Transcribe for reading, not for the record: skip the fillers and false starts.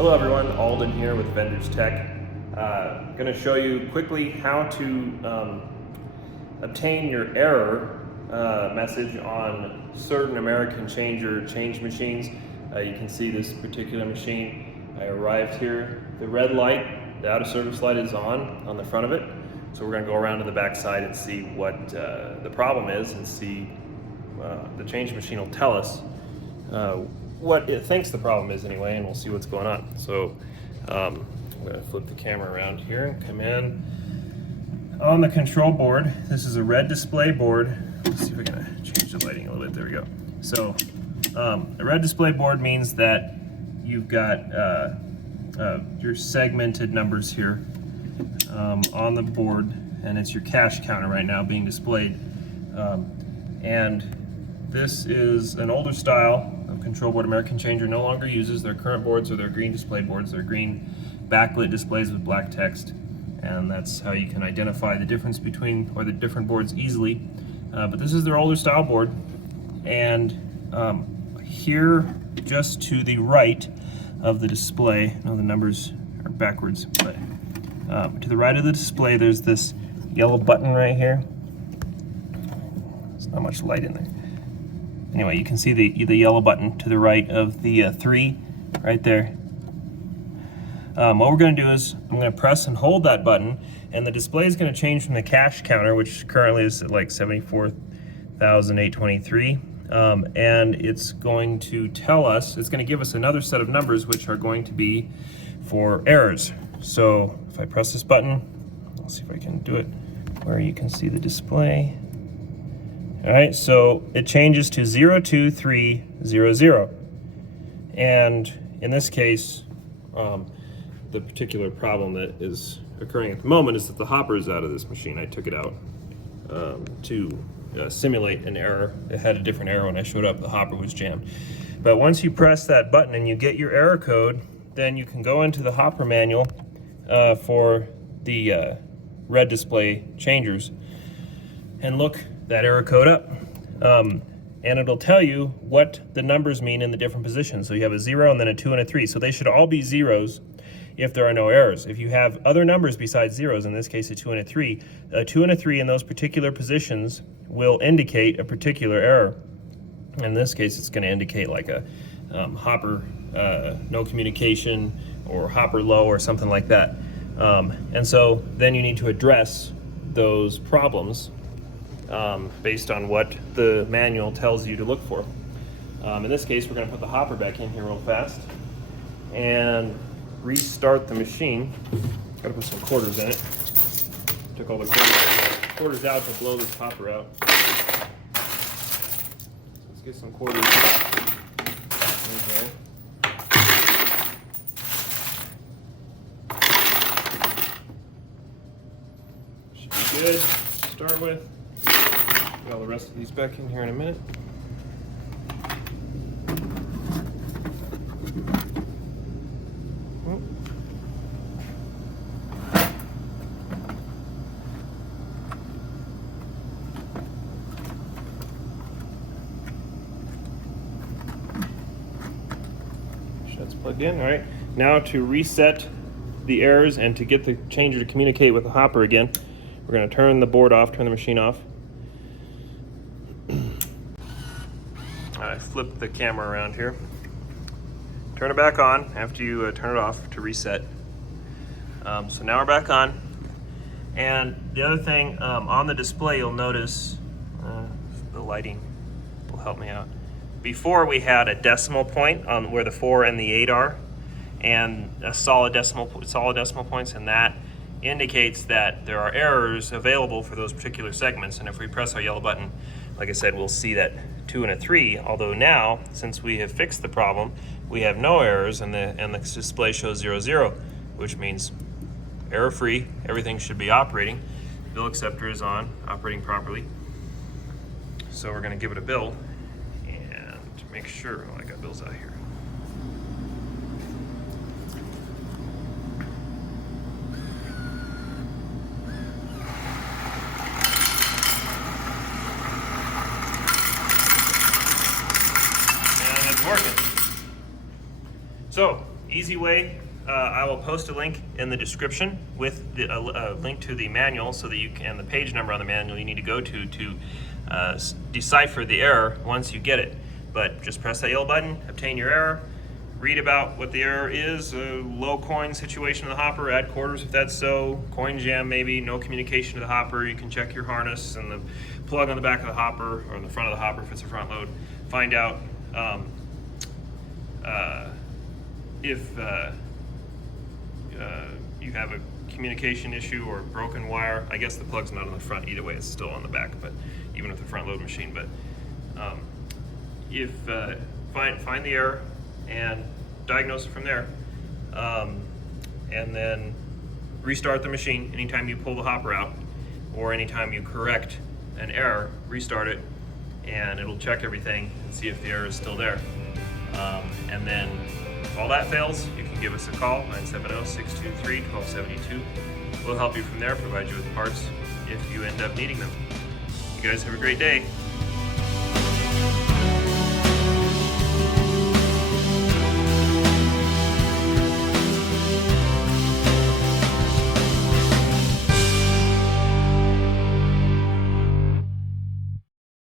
Hello everyone, Alden here with Vendors Tech. Going to show you quickly how to obtain your error message on certain American change machines. You can see this particular machine. I arrived here. The red light, the out of service light is on the front of it. So we're going to go around to the back side and see what the problem is, and see the change machine will tell us what it thinks the problem is anyway, and we'll see what's going on. So I'm going to flip the camera around here and come in on the control board. This is a red display board. Let's see if we're going to change the lighting a little bit. There we go. So a red display board means that you've got your segmented numbers here on the board, and it's your cache counter right now being displayed. And this is an older style of control board American Changer no longer uses. Their current boards are their green display boards. They're green backlit displays with black text, and that's how you can identify the difference between, or the different boards easily. But this is their older style board, and here just to the right of the display, no, the numbers are backwards, but to the right of the display there's this yellow button right here. There's not much light in there. Anyway, you can see the yellow button to the right of the 3 right there. What we're going to do is I'm going to press and hold that button, and the display is going to change from the cache counter, which currently is at like 74,823, and it's going to tell us, it's going to give us another set of numbers which are going to be for errors. So if I press this button, let's see if I can do it where you can see the display. All right, so it changes to 02300, and in this case, the particular problem that is occurring at the moment is that the hopper is out of this machine. I took it out to simulate an error. It had a different error when I showed up. The hopper was jammed. But once you press that button and you get your error code, then you can go into the hopper manual for the red display changers and look that error code up, and it'll tell you what the numbers mean in the different positions. So you have a 0 and then a 2 and a 3. So they should all be zeros if there are no errors. If you have other numbers besides zeros, in this case a 2 and a 3, a 2 and a 3 in those particular positions will indicate a particular error. In this case, it's going to indicate like a hopper no communication, or hopper low, or something like that. And so then you need to address those problems based on what the manual tells you to look for. In this case, we're going to put the hopper back in here real fast and restart the machine. Got to put some quarters in it. Took all the quarters out to blow this hopper out. Let's get some quarters in here. Should be good to start with. Put all the rest of these back in here in a minute. That's plugged in. All right. Now to reset the errors and to get the changer to communicate with the hopper again, we're going to turn the board off, turn the machine off. I flip the camera around here. Turn it back on after you turn it off to reset. So now we're back on. And the other thing, on the display you'll notice, the lighting will help me out. Before we had a decimal point on where the 4 and the 8 are, and a solid decimal points, and that indicates that there are errors available for those particular segments. And if we press our yellow button, like I said, we'll see that 2 and a 3, although now, since we have fixed the problem, we have no errors, and the display shows 00, which means error-free, everything should be operating. Bill acceptor is on, operating properly. So we're going to give it a bill and make sure, oh, I got bills out here. Working. So Easy way, I will post a link in the description with a link to the manual so that you can, the page number on the manual you need to go to decipher the error once you get it. But just press that yellow button, obtain your error, read about what the error is, low coin situation of the hopper, add quarters if that's so, coin jam maybe, no communication to the hopper. You can check your harness and the plug on the back of the hopper or on the front of the hopper if it's a front load. Find out if you have a communication issue or broken wire. I guess the plug's not on the front either way, it's still on the back, but even with a front load machine. But if find the error and diagnose it from there, and then restart the machine anytime you pull the hopper out, or anytime you correct an error, restart it, and it'll check everything and see if the error is still there. And then if all that fails, you can give us a call, 970-623-1272. We'll help you from there, provide you with parts if you end up needing them. You guys have a great day.